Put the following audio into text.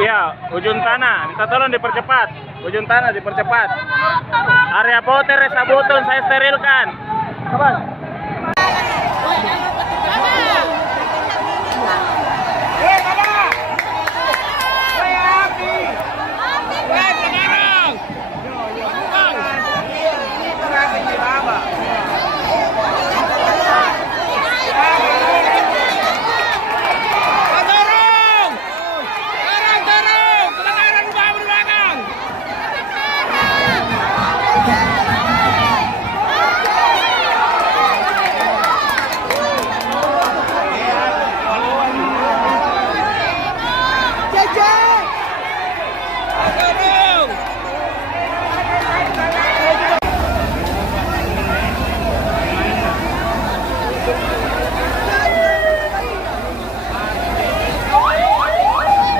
Iya, ujung tanah. Minta tolong dipercepat. Ujung tanah dipercepat. Area poter, sabotun saya sterilkan. Kapan?